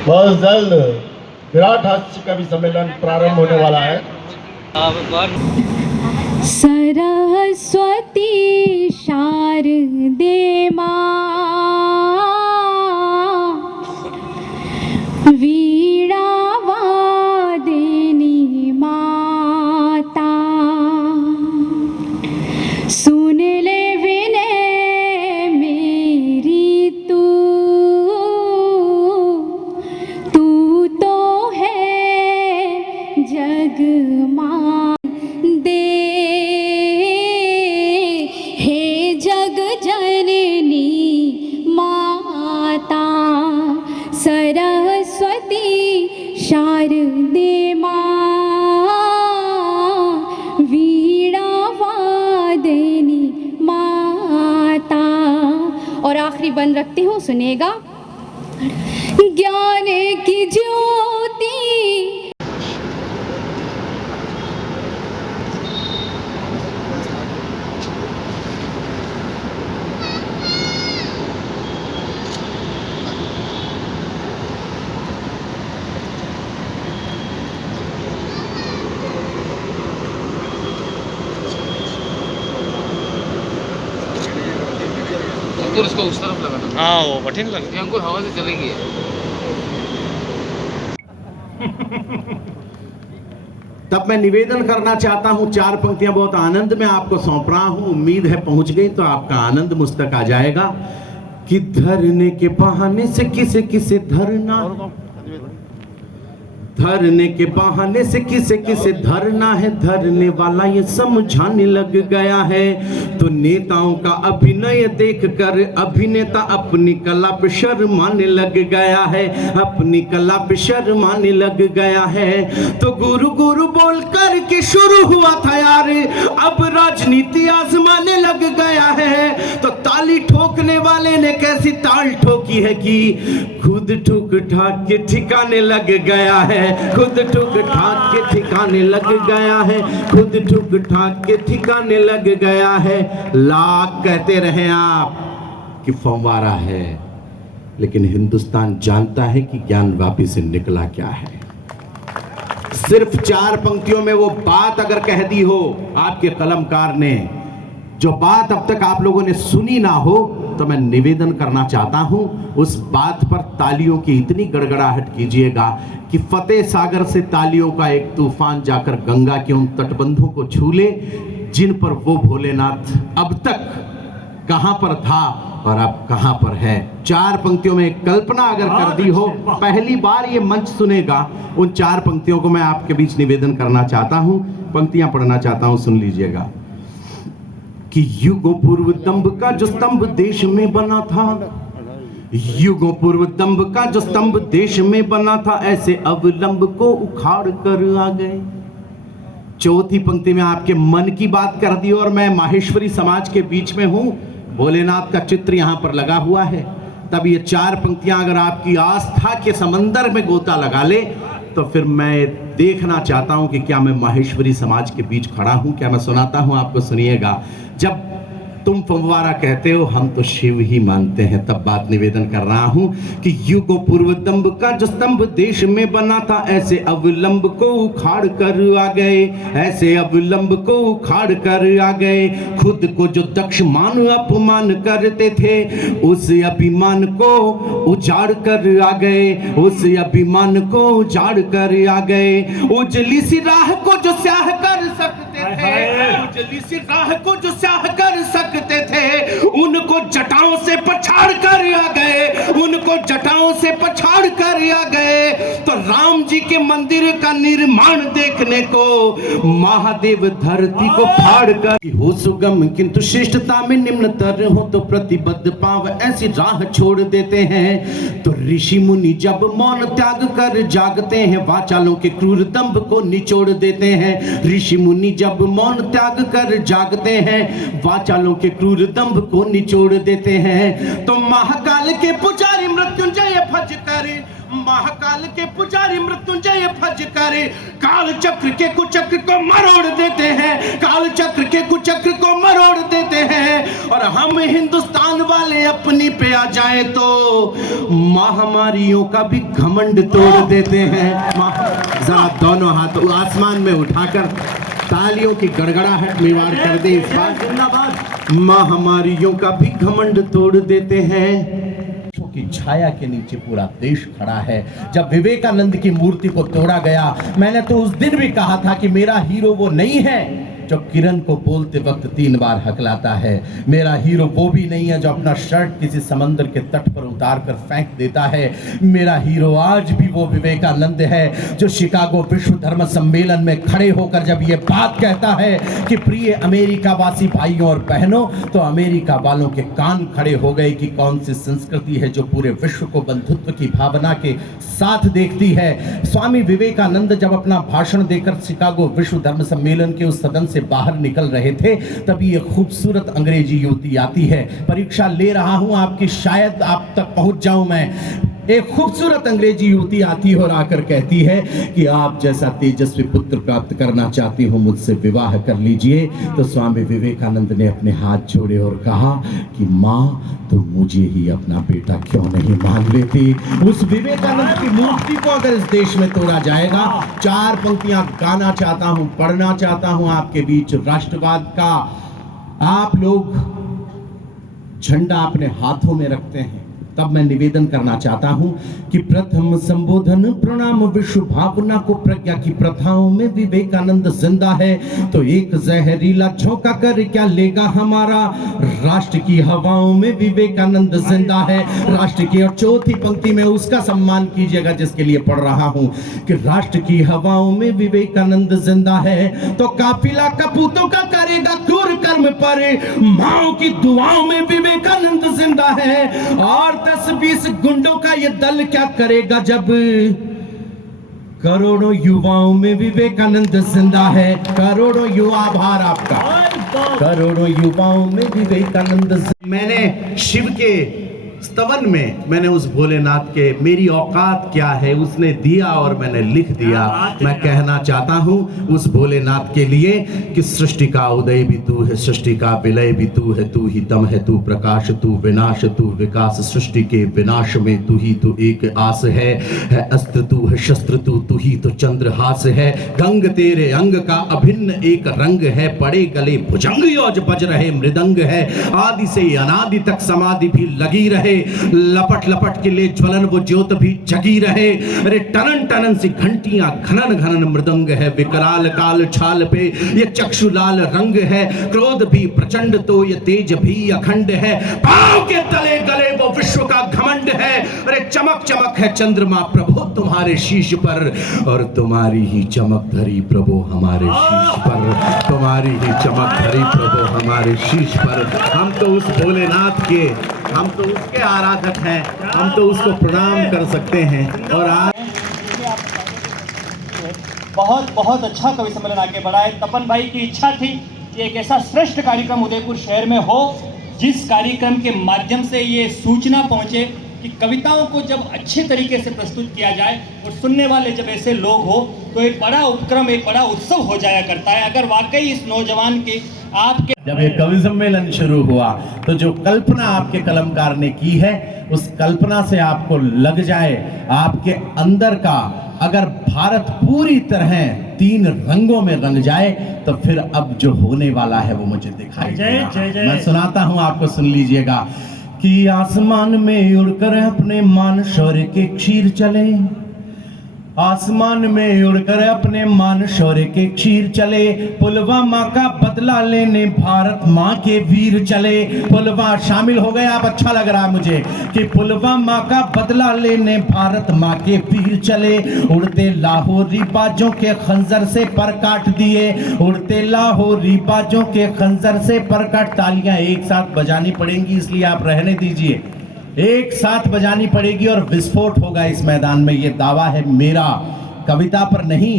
बहुत जल्द विराट हास्य कवि सम्मेलन प्रारंभ होने वाला है। सरस्वती शारदे मां वीणा वादिनी माता, सुन ले विनय मेरी तू तो है जग मां दे, हे जग जननी माता सरस्वती शारदे मां वीणा वादिनी माता। और आखिरी बंद रखती हूँ, सुनेगा। ज्ञान की ज्योति अंकुर इसको उस तरफ लगाना। हाँ वो कठिन लगे। अंकुर हवा से चलेगी। तब मैं निवेदन करना चाहता हूं, 4 पंक्तियां बहुत आनंद में आपको सौंप रहा हूं, उम्मीद है पहुंच गई तो आपका आनंद मुझ तक आ जाएगा। कि धरने के बहाने से किसे किसे धरना, धरने के बहाने से किसे किसे धरना है, धरने वाला ये समझाने लग गया है। तो नेताओं का अभिनय देखकर अभिनेता अपनी कला पे शर्माने लग गया है, अपनी कला पे शर्माने लग गया है। तो गुरु गुरु बोल कर के शुरू हुआ था यार, अब राजनीति आजमाने लग गया है। तो ताली ठोकने वाले ने कैसी ताल ठोकी है कि खुद ठुक ठाक के ठिकाने लग गया है, खुद ठुक ठाक के ठिकाने लग गया है, खुद ठुक ठाक के ठिकाने लग गया है। लाख कहते रहे आप कि फंवारा है, लेकिन हिंदुस्तान जानता है कि ज्ञान वापी से निकला क्या है। सिर्फ 4 पंक्तियों में वो बात अगर कह दी हो आपके कलमकार ने, जो बात अब तक आप लोगों ने सुनी ना हो, तो मैं निवेदन करना चाहता हूं उस बात पर तालियों की इतनी गड़गड़ाहट कीजिएगा कि फतेह सागर से तालियों का एक तूफान जाकर गंगा के उन तटबंधों को छू ले जिन पर वो भोलेनाथ अब तक कहां पर था और अब कहां पर है। 4 पंक्तियों में एक कल्पना अगर कर दी हो, पहली बार ये मंच सुनेगा, उन 4 पंक्तियों को मैं आपके बीच निवेदन करना चाहता हूं, पंक्तियां पढ़ना चाहता हूं, सुन लीजिएगा। कि युगों पूर्व दंभ का जो स्तंभ देश में बना था, युगों पूर्व दंभ का जो स्तंभ देश में बना था, ऐसे अवलंब को उखाड़ कर आ गए। चौथी पंक्ति में आपके मन की बात कर दी और मैं माहेश्वरी समाज के बीच में हूं, भोलेनाथ का चित्र यहां पर लगा हुआ है। तब ये 4 पंक्तियां अगर आपकी आस्था के समंदर में गोता लगा ले, तो फिर मैं देखना चाहता हूं कि क्या मैं माहेश्वरी समाज के बीच खड़ा हूं, क्या मैं सुनाता हूं आपको, सुनिएगा। जब तुम फव्वारा कहते हो हम तो शिव ही मानते हैं, तब बात निवेदन कर रहा हूं कि युगों पूर्व दंभ का जो स्तंभ देश में बना था, ऐसे अवलंब को उखाड़ कर आ गए, ऐसे अवलंब को उखाड़ कर आ गए। खुद को जो दक्ष मान अपमान करते थे, उस अभिमान को उजाड़ कर आ गए, उस अभिमान को उजाड़ कर आ गए। उजली सी राह को जो स्याह कर सकते थे, उजली सी राह को जो स्याह कर सकते थे, उनको जटाओं से पछाड़ कर आ गए, उनको जटाओं से पछाड़ कर आ गए। तो राम जी के मंदिर का निर्माण देखने को महादेव धरती को फाड़ कर हो सुगम किंतु श्रेष्ठता में निम्नतर हो, तो प्रतिबद्ध पाव ऐसी राह छोड़ देते हैं। तो ऋषि मुनि जब मौन त्याग कर जागते हैं, वाचालों के क्रूर दंभ को निचोड़ देते हैं। ऋषि मुनि जब मौन त्याग कर जागते हैं, वाचालों के क्रूर दंभ को निचोड़ देते हैं। तो महाकाल के पुजारी मृत्युंजय भज कर महाकाल के पुजारी मृत्युंजय भज करे, काल चक्र के कुचक्र को मरोड़ देते हैं, काल चक्र के कुचक्र को मरोड़ देते हैं। और हम हिंदुस्तान वाले अपनी पे आ जाए तो महामारियों का भी घमंड तोड़ देते हैं। जरा दोनों हाथ आसमान में उठाकर तालियों की गड़गड़ाहट निवार कर दे इस बार। जिंदाबाद। महामारियों का भी घमंड तोड़ देते हैं। की छाया के नीचे पूरा देश खड़ा है। जब विवेकानंद की मूर्ति को तोड़ा गया, मैंने तो उस दिन भी कहा था कि मेरा हीरो वो नहीं है जो किरण को बोलते वक्त 3 बार हकलाता है। मेरा हीरो वो भी नहीं है जो अपना शर्ट किसी समंदर के तट पर उतार कर फेंक देता है। मेरा हीरो आज भी वो विवेकानंद है जो शिकागो विश्व धर्म सम्मेलन में खड़े होकर जब ये बात कहता है कि प्रिय अमेरिका वासी भाइयों और बहनों, तो अमेरिका वालों के कान खड़े हो गए कि कौन सी संस्कृति है जो पूरे विश्व को बंधुत्व की भावना के साथ देखती है। स्वामी विवेकानंद जब अपना भाषण देकर शिकागो विश्व धर्म सम्मेलन के उस सदन से बाहर निकल रहे थे, तभी एक खूबसूरत अंग्रेजी युवती आती है। परीक्षा ले रहा हूं आपकी, शायद आप तक पहुंच जाऊं मैं। एक खूबसूरत अंग्रेजी युवती आती है और आकर कहती है कि आप जैसा तेजस्वी पुत्र प्राप्त करना चाहती हूं, मुझसे विवाह कर लीजिए। तो स्वामी विवेकानंद ने अपने हाथ जोड़े और कहा कि माँ, तुम मुझे ही अपना बेटा क्यों नहीं मान लेती। उस विवेकानंद की मूर्ति को अगर इस देश में तोड़ा जाएगा, 4 पंक्तियां गाना चाहता हूं, पढ़ना चाहता हूं आपके बीच राष्ट्रवाद का। आप लोग झंडा अपने हाथों में रखते हैं, तब मैं निवेदन करना चाहता हूं कि प्रथम संबोधन प्रणाम विश्व भावना को प्रज्ञा की प्रथाओं में विवेकानंद जिंदा है, तो एक जहरीला झोंका कर क्या लेगा हमारा। राष्ट्र की हवाओं में विवेकानंद जिंदा है। राष्ट्र की और चौथी पंक्ति में उसका सम्मान कीजिएगा जिसके लिए पढ़ रहा हूं कि राष्ट्र की हवाओं में विवेकानंद जिंदा है, तो काफिला कपूतों का करेगा क्रूर कर्म पर, माओ की दुआओं में विवेकानंद जिंदा है। और 10-20 गुंडों का ये दल क्या करेगा जब करोड़ों युवाओं में विवेकानंद जिंदा है। करोड़ों युवा, आभार आपका। करोड़ों युवाओं में विवेकानंद। मैंने शिव के स्तवन में मैंने उस भोलेनाथ के मेरी औकात क्या है उसने दिया और मैंने लिख दिया। मैं कहना चाहता हूं उस भोलेनाथ के लिए कि सृष्टि का उदय भी तू है, सृष्टि का विलय भी तू है, तू ही दम है, तू प्रकाश, तू विनाश, तू विकास। सृष्टि के विनाश में तू ही तो एक आस है अस्त्र तू है शस्त्र, तू ही तो चंद्रहास है। गंग तेरे अंग का अभिन्न एक रंग है, पड़े गले भुजंग योज बज रहे मृदंग है। आदि से अनादि तक समाधि भी लगी रहे, लपट लपट के लिए ज्वलन वो ज्योत भी जगी रहे। अरे टनन टनन सी घंटियां, घनन घनन मृदंग है। विकराल काल छाल पे ये चक्षुलाल रंग है, क्रोध भी प्रचंड तो ये तेज भी अखंड है। पांव के तले गले वो विश्व का घमंड है। अरे चमक चमक है चंद्रमा प्रभु तुम्हारे शीश पर, और तुम्हारी ही चमक धरी प्रभु हमारे शीश पर, तुम्हारी ही चमक धरी प्रभु हमारे शीश पर। हम तो उस भोलेनाथ के, हम तो उसके आराधक हैं, हम तो उसको प्रणाम कर सकते हैं। और आज बहुत बहुत अच्छा कवि सम्मेलन आगे बढ़ा है। तपन भाई की इच्छा थी कि एक ऐसा श्रेष्ठ कार्यक्रम उदयपुर शहर में हो जिस कार्यक्रम के माध्यम से ये सूचना पहुंचे कि कविताओं को जब अच्छे तरीके से प्रस्तुत किया जाए और सुनने वाले जब ऐसे लोग हो तो एक बड़ा उपक्रम, एक बड़ा उत्सव हो जाया करता है। अगर वाकई इस नौजवान के आपके जब ये कवि सम्मेलन शुरू हुआ तो जो कल्पना आपके कलमकार ने की है उस कल्पना से आपको लग जाए आपके अंदर का, अगर भारत पूरी तरह 3 रंगों में रंग जाए तो फिर अब जो होने वाला है वो मुझे दिखाई देगा। मैं सुनाता हूं, आपको सुन लीजिएगा कि आसमान में उड़कर अपने मान शौर्य के क्षीर चले, आसमान में उड़कर अपने मान शौर्य के क्षीर चले। पुलवामा का बदला लेने भारत माँ के वीर चले। पुलवामा शामिल हो गए आप, अच्छा लग रहा है मुझे कि पुलवामा का बदला लेने भारत माँ के वीर चले। उड़ते लाहौरी बाजों के खंजर से पर काट दिए, उड़ते लाहौरी बाजों के खंजर से पर काट। तालियां एक साथ बजानी पड़ेंगी इसलिए आप रहने दीजिए, एक साथ बजानी पड़ेगी और विस्फोट होगा इस मैदान में। ये दावा है मेरा, कविता पर नहीं,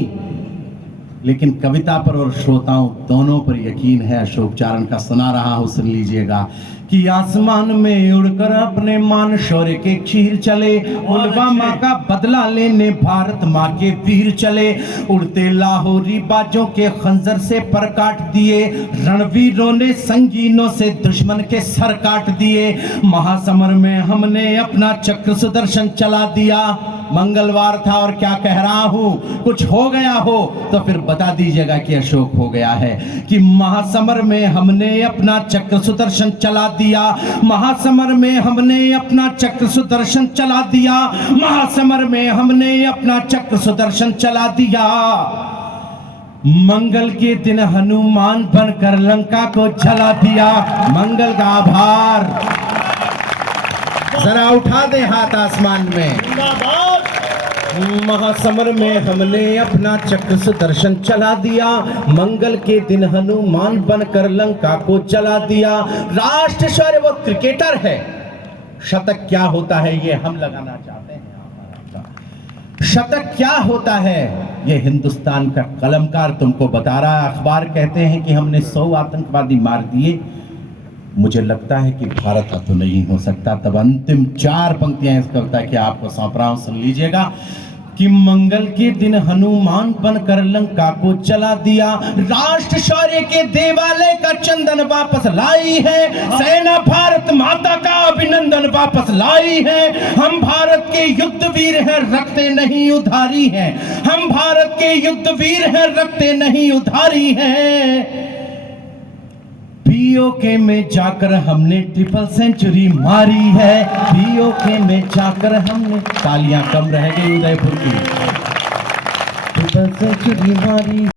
लेकिन कविता पर और श्रोताओं दोनों पर यकीन है। अशोक चारण का सुना रहा हूं, सुन लीजिएगा कि आसमान में उड़कर अपने मान शौर्य के क्षीर चले, पुलवामा का बदला लेने भारत माँ के वीर चले, उड़ते लाहौरी बाजों के खंजर से पर काट दिए, रणवीरों ने संगीनों से दुश्मन के सर काट दिए, महासमर में हमने अपना चक्र सुदर्शन चला दिया। मंगलवार था और क्या कह रहा हूं, कुछ हो गया हो तो फिर बता दीजिएगा कि अशोक हो गया है। कि महासमर में हमने अपना चक्र सुदर्शन चला दिया, महासमर में हमने अपना चक्र सुदर्शन चला दिया, महासमर में हमने अपना चक्र सुदर्शन चला दिया। मंगल के दिन हनुमान बनकर लंका को जला दिया। मंगल का आभार, जरा उठा दे हाथ आसमान में। महासमर में हमने अपना चक्र सुदर्शन चला दिया, मंगल के दिन हनुमान बनकर लंका को जला दिया। राष्ट्र शौर्य वो क्रिकेटर है, शतक क्या होता है ये हम लगाना चाहते हैं। शतक क्या होता है ये हिंदुस्तान का कलमकार तुमको बता रहा है। अखबार कहते हैं कि हमने 100 आतंकवादी मार दिए। मुझे लगता है कि भारत का तो नहीं हो सकता। तब अंतिम 4 पंक्तियां इस कविता की आपको सौंप रहा हूं, सुन लीजिएगा कि मंगल के दिन हनुमान बनकर लंका को जला दिया, राष्ट्र शौर्य के देवालय का चंदन वापस लाई है, सेना भारत माता का अभिनंदन वापस लाई है। हम भारत के युद्ध वीर हैं, रखते नहीं उधारी हैं, हम भारत के युद्ध वीर हैं, रखते नहीं उधारी हैं। पीओके में जाकर हमने ट्रिपल सेंचुरी मारी है, पीओके में जाकर हमने, तालियां कम रह गई उदयपुर की, ट्रिपल सेंचुरी मारी।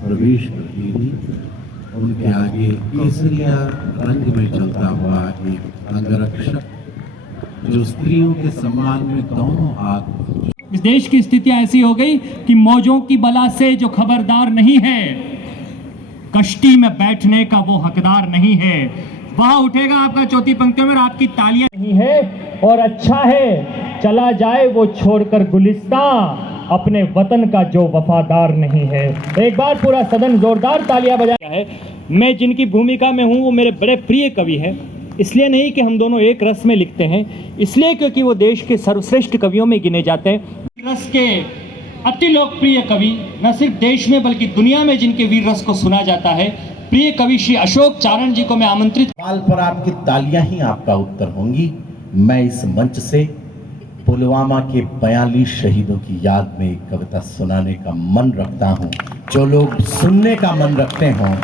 प्रवेश करती हुई उनके आगे केसरिया रंग में चलता हुआ एक अंगरक्षक जो स्त्रियों के सम्मान में दोनों हाथ। इस देश की स्थितियां ऐसी हो गई कि मौजों की बला से जो खबरदार नहीं है, कश्ती में बैठने का वो हकदार नहीं है। वहां उठेगा आपका चौथी पंक्तियों में आपकी तालियां नहीं है। और अच्छा है चला जाए वो छोड़कर गुलिस्तां, अपने वतन का जो वफादार नहीं है। एक बार पूरा सदन जोरदार तालियां बजाया है। मैं जिनकी भूमिका में हूं वो मेरे बड़े प्रिय कवि हैं, इसलिए नहीं कि हम दोनों एक रस में लिखते हैं, इसलिए क्योंकि वो देश के सर्वश्रेष्ठ कवियों में गिने जाते हैं। रस के अति लोकप्रिय कवि न सिर्फ देश में बल्कि दुनिया में जिनके वीर रस को सुना जाता है, प्रिय कवि श्री अशोक चारण जी को मैं आमंत्रित। सवाल पर आपकी तालियां ही आपका उत्तर होंगी। मैं इस मंच से पुलवामा के 42 शहीदों की याद में एक कविता सुनाने का मन रखता हूं। जो लोग सुनने का मन रखते हों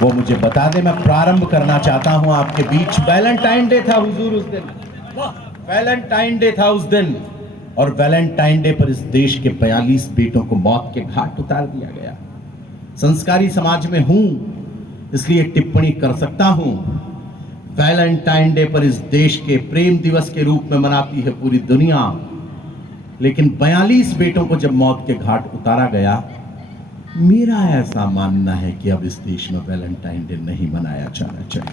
वो मुझे बता दे। मैं प्रारंभ करना चाहता हूं आपके बीच। वैलेंटाइन डे था हुजूर उस दिन, वैलेंटाइन डे था उस दिन, और वैलेंटाइन डे पर इस देश के 42 बेटों को मौत के घाट उतार दिया गया। संस्कारी समाज में हूं इसलिए टिप्पणी कर सकता हूं। वैलेंटाइन डे पर इस देश के प्रेम दिवस के रूप में मनाती है पूरी दुनिया, लेकिन 42 बेटों को जब मौत के घाट उतारा गया, मेरा ऐसा मानना है कि अब इस देश में वैलेंटाइन डे नहीं मनाया जाना चाहिए।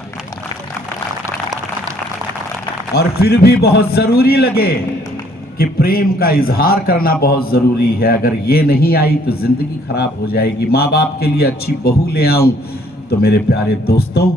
और फिर भी बहुत जरूरी लगे कि प्रेम का इजहार करना बहुत जरूरी है। अगर ये नहीं आई तो जिंदगी खराब हो जाएगी। माँ बाप के लिए अच्छी बहू ले आऊं तो मेरे प्यारे दोस्तों,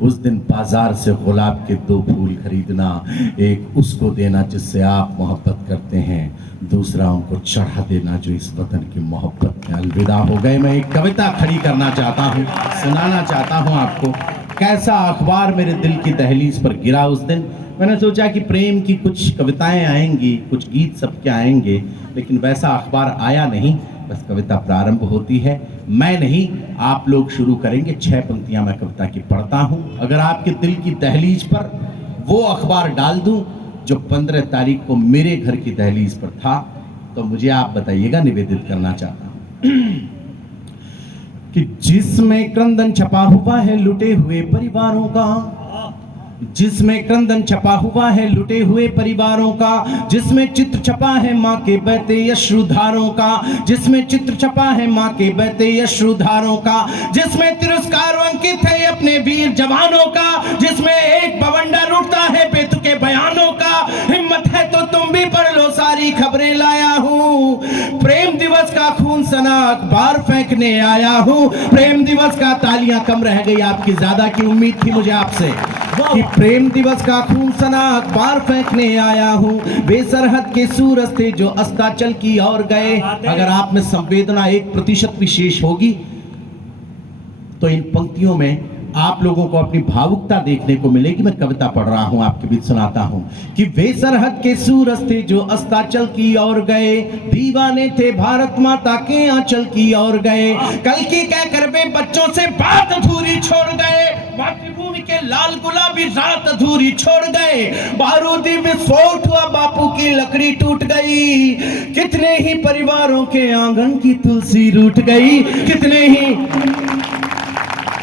उस दिन बाजार से गुलाब के 2 फूल खरीदना, एक उसको देना जिससे आप मोहब्बत करते हैं, दूसरा उनको चढ़ा देना जो इस वतन की मोहब्बत में अलविदा हो गए। मैं एक कविता खड़ी करना चाहता हूँ, सुनाना चाहता हूँ आपको। कैसा अखबार मेरे दिल की दहलीज पर गिरा उस दिन। मैंने सोचा कि प्रेम की कुछ कविताएं आएंगी, कुछ गीत सबके आएंगे, लेकिन वैसा अखबार आया नहीं। बस कविता प्रारंभ होती है, मैं नहीं आप लोग शुरू करेंगे। 6 पंक्तियां मैं कविता की पढ़ता हूं। अगर आपके दिल की दहलीज पर वो अखबार डाल दूं जो 15 तारीख को मेरे घर की दहलीज पर था, तो मुझे आप बताइएगा। निवेदित करना चाहता हूं कि जिसमें क्रंदन छपा हुआ है लुटे हुए परिवारों का, जिसमें क्रंदन छपा हुआ है लुटे हुए परिवारों का, जिसमें चित्र छपा है माँ के बहते अश्रुधारों का, जिसमें चित्र छपा है माँ के बहते अश्रुधारों का, जिसमें तिरस्कार अंकित है अपने वीर जवानों का, जिसमें एक बवंडर उठता है बेतुके बयानों का। हिम्मत है तो तुम भी पढ़ लो सारी खबरें लाया हूँ, प्रेम दिवस का खून सना अखबार फेंकने आया हूँ। प्रेम दिवस का तालियां कम रह गई आपकी, ज्यादा की उम्मीद थी मुझे आपसे कि प्रेम दिवस का खून सना अखबार फेंकने आया हूँ। बेसरहद के सूरज थे जो अस्ताचल की ओर गए। अगर आप में संवेदना 1% विशेष होगी तो इन पंक्तियों में आप लोगों को अपनी भावुकता देखने को मिलेगी। मैं कविता पढ़ रहा हूं, आपके बीच सुनाता हूं कि वे सरहद के सूरज थे जो अस्ताचल की ओर गए, दीवाने थे भारत माता के आंचल की ओर गए। कल की कहकर वे बच्चों से बात अधूरी छोड़ गए, मातृभूमि के लाल गुलाबी रात अधूरी छोड़ गए। बारूदी विस्फोट हुआ, बापू की लकड़ी टूट गई, कितने ही परिवारों के आंगन की तुलसी रूठ गई। कितने ही,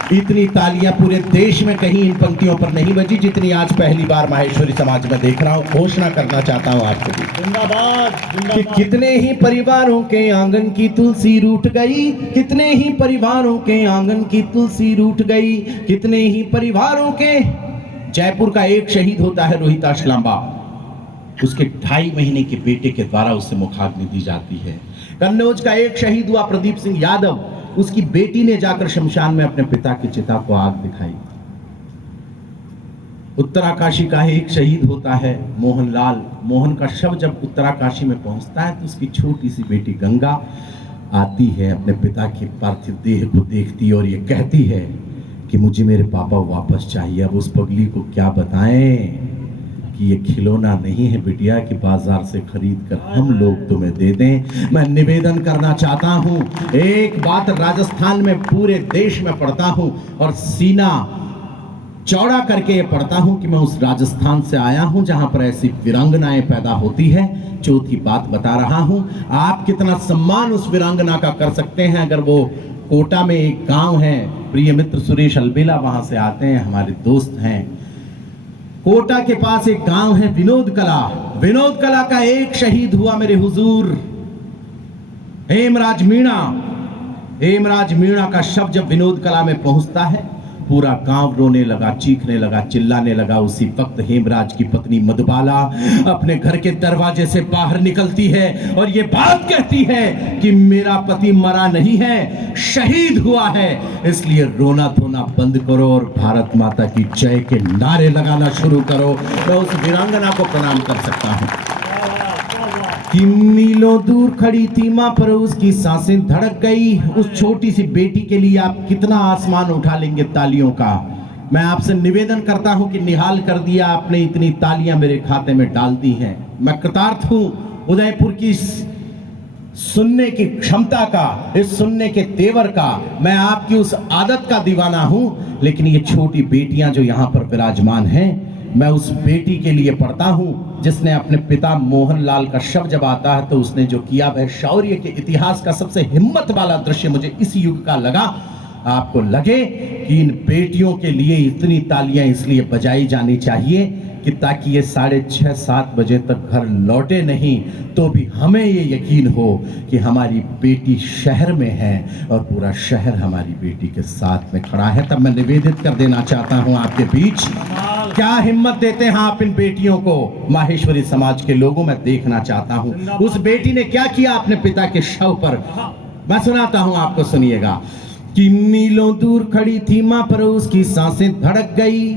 इतनी तालियां पूरे देश में कहीं इन पंक्तियों पर नहीं बजी जितनी आज पहली बार माहेश्वरी समाज में देख रहा हूं। घोषणा करना चाहता हूं आपको कि कितने ही परिवारों के आंगन की तुलसी रूठ गई, कितने ही परिवारों के आंगन की तुलसी रूठ गई, कितने ही परिवारों के। जयपुर का एक शहीद होता है रोहिताश लांबा, उसके 2.5 महीने के बेटे के द्वारा उसे मुखाग्नि दी जाती है। कन्नौज का एक शहीद हुआ प्रदीप सिंह यादव, उसकी बेटी ने जाकर शमशान में अपने पिता की चिता को आग दिखाई। उत्तराकाशी का एक शहीद होता है मोहनलाल। मोहन का शव जब उत्तराकाशी में पहुंचता है तो उसकी छोटी सी बेटी गंगा आती है, अपने पिता की पार्थिव देह को देखती और ये कहती है कि मुझे मेरे पापा वापस चाहिए। अब उस पगली को क्या बताएं कि ये खिलौना नहीं है बिटिया कि बाजार से खरीद कर हम लोग तुम्हें दे दें। मैं निवेदन करना चाहता हूं, एक बात राजस्थान में पूरे देश में पढ़ता हूं और सीना चौड़ा करके ये पढ़ता हूं कि मैं उस राजस्थान से आया हूं जहां पर ऐसी वीरांगनाएं पैदा होती है। चौथी बात बता रहा हूं, आप कितना सम्मान उस वीरांगना का कर सकते हैं। अगर वो कोटा में एक गांव है, प्रिय मित्र सुरेश अलबेला वहां से आते हैं, हमारे दोस्त हैं। कोटा के पास एक गांव है विनोद कला। विनोद कला का एक शहीद हुआ मेरे हुजूर, हेमराज मीणा। हेमराज मीणा का शव जब विनोद कला में पहुंचता है, पूरा गांव रोने लगा, चीखने लगा, चिल्लाने लगा। उसी वक्त हेमराज की पत्नी मधुबाला अपने घर के दरवाजे से बाहर निकलती है और ये बात कहती है कि मेरा पति मरा नहीं है, शहीद हुआ है, इसलिए रोना धोना बंद करो और भारत माता की जय के नारे लगाना शुरू करो। मैं उस वीरांगना को प्रणाम कर सकता हूं कि मीलों दूर खड़ी थी मां पर उसकी सांसें धड़क गई। उस छोटी सी बेटी के लिए आप कितना आसमान उठा लेंगे तालियों का। मैं आपसे निवेदन करता हूं कि निहाल कर दिया आपने, इतनी तालियां मेरे खाते में डाल दी हैं। मैं कृतार्थ हूं उदयपुर की सुनने की क्षमता का, इस सुनने के तेवर का। मैं आपकी उस आदत का दीवाना हूं, लेकिन ये छोटी बेटियां जो यहां पर विराजमान हैं, मैं उस बेटी के लिए पढ़ता हूं जिसने अपने पिता मोहनलाल का शव जब आता है तो उसने जो किया वह शौर्य के इतिहास का सबसे हिम्मत वाला दृश्य मुझे इस युग का लगा। आपको लगे कि इन बेटियों के लिए इतनी तालियां इसलिए बजाई जानी चाहिए कि ताकि ये 6:30-7 बजे तक घर लौटे नहीं तो भी हमें ये यकीन हो कि हमारी बेटी शहर में है और पूरा शहर हमारी बेटी के साथ में खड़ा है। तब मैं निवेदित कर देना चाहता हूं आपके बीच, क्या हिम्मत देते हैं आप इन बेटियों को। माहेश्वरी समाज के लोगों में देखना चाहता हूं उस बेटी ने क्या किया अपने पिता के शव पर। मैं सुनाता हूं आपको, सुनिएगा कि मीलों दूर खड़ी थी मां पर उसकी सांसें धड़क गई।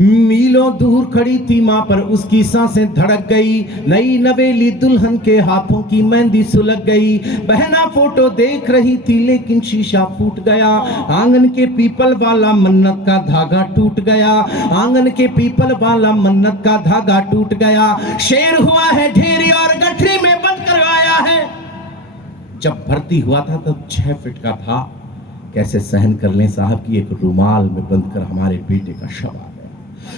मीलों दूर खड़ी थी मां पर उसकी सांसें धड़क गई। नई नवेली दुल्हन के हाथों की मेहंदी सुलग गई। बहना फोटो देख रही थी लेकिन शीशा फूट गया। आंगन के पीपल वाला मन्नत का धागा टूट गया। आंगन के पीपल वाला मन्नत का धागा टूट गया। शेर हुआ है ढेरी और गठरी में बंद करवाया है। जब भर्ती हुआ था तब 6 फीट का था। कैसे सहन कर लें साहब कि एक रुमाल में बंद कर हमारे बेटे का शव आ गया।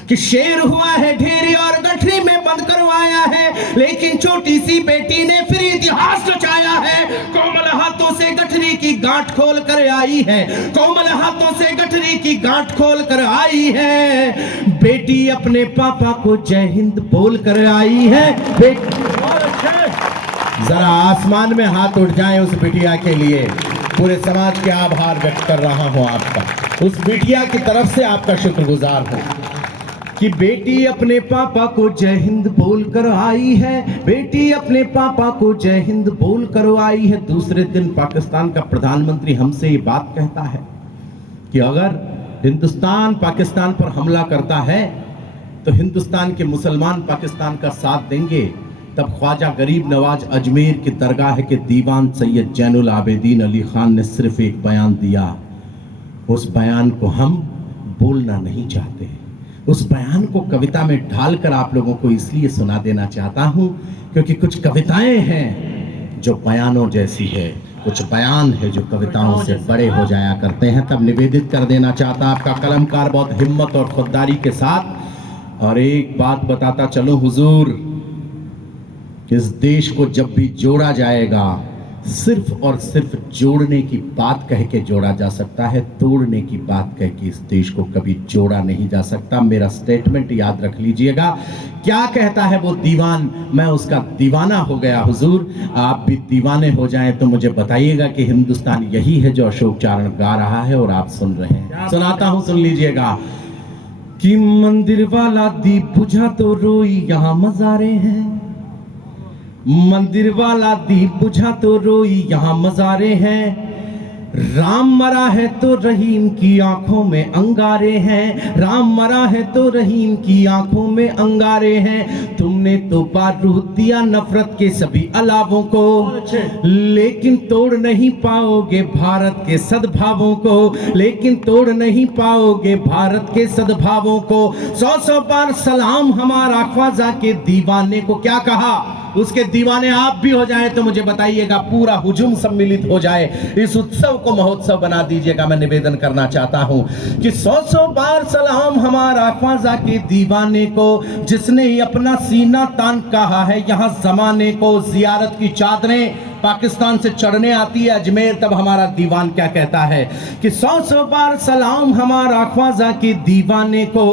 कि शेर हुआ है ढेर और गठरी में बंद करवाया है, लेकिन छोटी सी बेटी ने फिर इतिहास रचाया है। कोमल हाथों से गठरी की गांठ खोल कर आई है, कोमल हाथों से गठरी की गांठ खोल कर आई है। बेटी अपने पापा को जय हिंद बोल कर आई है। जरा आसमान में हाथ उठ जाए उस बिटिया के लिए। पूरे समाज के आभार व्यक्त कर रहा हूं आपका, उस बिटिया की तरफ से आपका शुक्रगुजार हूं कि बेटी अपने पापा को जय हिंद बोल कर आई है, बेटी अपने पापा को जय हिंद बोल कर आई है। दूसरे दिन पाकिस्तान का प्रधानमंत्री हमसे ये बात कहता है कि अगर हिंदुस्तान पाकिस्तान पर हमला करता है तो हिंदुस्तान के मुसलमान पाकिस्तान का साथ देंगे। तब ख्वाजा गरीब नवाज अजमेर की दरगाह के दीवान सैयद जैनुल आबिदीन अली खान ने सिर्फ एक बयान दिया, उस बयान को हम बोलना नहीं चाहते। उस बयान को कविता में ढालकर आप लोगों को इसलिए सुना देना चाहता हूं क्योंकि कुछ कविताएं हैं जो बयानों जैसी है, कुछ बयान है जो कविताओं से बड़े हो जाया करते हैं। तब निवेदित कर देना चाहता आपका कलमकार बहुत हिम्मत और खुददारी के साथ। और एक बात बताता चलो हुजूर, इस देश को जब भी जोड़ा जाएगा सिर्फ और सिर्फ जोड़ने की बात कह के जोड़ा जा सकता है, तोड़ने की बात कह के इस देश को कभी जोड़ा नहीं जा सकता। मेरा स्टेटमेंट याद रख लीजिएगा। क्या कहता है वो दीवान, मैं उसका दीवाना हो गया हुजूर, आप भी दीवाने हो जाएं तो मुझे बताइएगा कि हिंदुस्तान यही है जो अशोक चारण गा रहा है और आप सुन रहे हैं। सुनाता हूं, सुन लीजिएगा कि मंदिर वाला दीप बुझा तो रोई यहाँ मज़ारे हैं, मंदिर वाला दीप बुझा तो रोई यहाँ मज़ारे हैं। राम मरा है तो रहीम की आंखों में अंगारे हैं, राम मरा है तो रहीम की आंखों में अंगारे हैं। तुमने तो बारूद दिया नफरत के सभी अलावों को, लेकिन तोड़ नहीं पाओगे भारत के सद्भावों को, लेकिन तोड़ नहीं पाओगे भारत के सद्भावों को। 100 बार सलाम हमारा ख्वाजा के दीवाने को। क्या कहा, उसके दीवाने आप भी हो जाए तो मुझे बताइएगा, पूरा हुजूम सम्मिलित हो जाए, इस उत्सव को महोत्सव बना दीजिएगा। मैं निवेदन करना चाहता हूं कि 100 बार सलाम हमारा ख्वाजा के दीवाने को, जिसने अपना सीना तान कहा है यहाँ जमाने को। जियारत की चादरें पाकिस्तान से चढ़ने आती है अजमेर, तब हमारा दीवान क्या कहता है कि 100 बार सलाम हमारा ख्वाजा के दीवाने को,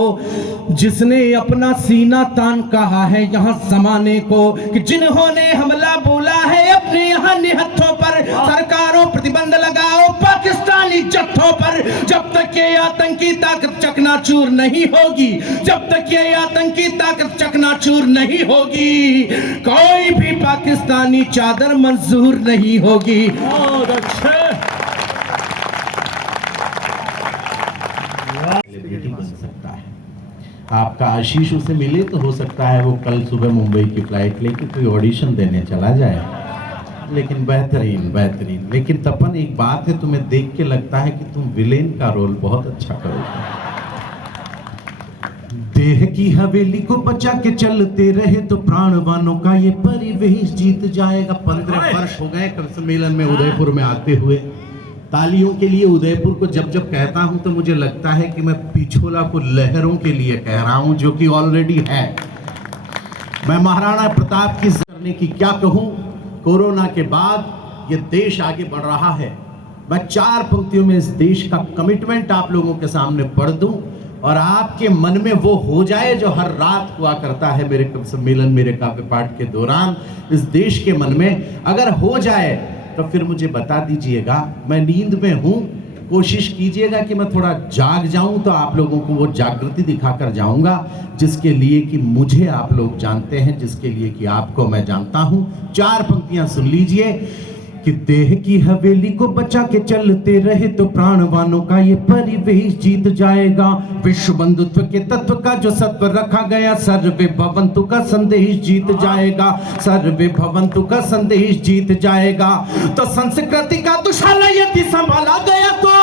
जिसने अपना सीना तान कहा है यहाँ जमाने को। कि जिन्होंने हमला बोला है अपने यहाँ निहत्थों पर, सरकारों प्रतिबंध लगाओ पाकिस्तानी जत्थों पर। जब तक ये आतंकी ताकत चकनाचूर नहीं होगी, जब तक ये आतंकी ताकत चकनाचूर नहीं होगी, कोई भी पाकिस्तानी चादर मंजूर नहीं होगी। बहुत अच्छे सेलिब्रिटी बन सकता है। आपका आशीष उसे मिले तो हो सकता है वो कल सुबह मुंबई की फ्लाइट लेके कोई ऑडिशन देने चला जाए, लेकिन बेहतरीन बेहतरीन। लेकिन तपन एक बात है, तुम्हें देख के लगता है कि तुम विलेन का रोल बहुत अच्छा करोगे। देह की हवेली को बचा के चलते रहे तो प्राणवानों का ये परिवेश जीत जाएगा। 15 वर्ष हो गए कवि सम्मेलन में उदयपुर में आते हुए। तालियों के लिए उदयपुर को जब जब कहता हूं तो मुझे लगता है कि मैं पिछोला को लहरों के लिए कह रहा हूं, जो कि ऑलरेडी है। मैं महाराणा प्रताप की करने की क्या कहूं। कोरोना के बाद ये देश आगे बढ़ रहा है। मैं 4 पंक्तियों में इस देश का कमिटमेंट आप लोगों के सामने पढ़ दूं और आपके मन में वो हो जाए जो हर रात हुआ करता है मेरे कवि सम्मेलन, मेरे काव्य पाठ के दौरान। इस देश के मन में अगर हो जाए तो फिर मुझे बता दीजिएगा। मैं नींद में हूं, कोशिश कीजिएगा कि मैं थोड़ा जाग जाऊं तो आप लोगों को वो जागृति दिखाकर जाऊंगा, जिसके लिए कि मुझे आप लोग जानते हैं, जिसके लिए कि आपको मैं जानता हूं। 4 पंक्तियां सुन लीजिए कि देह की हवेली को बचा के चलते रहे तो प्राणवानों का ये परिवेश जीत जाएगा। विश्व बंधुत्व के तत्व का जो सत्व रखा गया, सर्वे भवन्तु का संदेश जीत जाएगा, सर्वे भवन्तु का संदेश जीत जाएगा। तो संस्कृति का दुशाला यदि संभाला गया तो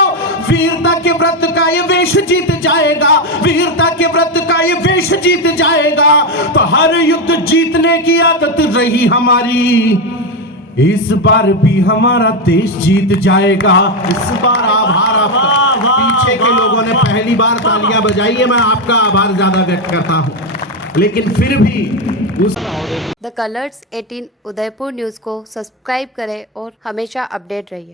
वीरता के व्रत का ये वेश जीत जाएगा, वीरता के व्रत का ये वेश जीत जाएगा। तो हर युद्ध जीतने की आदत रही हमारी, इस बार भी हमारा देश जीत जाएगा। इस बार आभार आपका। पीछे के लोगों ने पहली बार तालियां बजाइए, मैं आपका आभार ज्यादा व्यक्त करता हूं, लेकिन फिर भी उस द कलर्स 18 उदयपुर न्यूज़ को सब्सक्राइब करें और हमेशा अपडेट रहिए।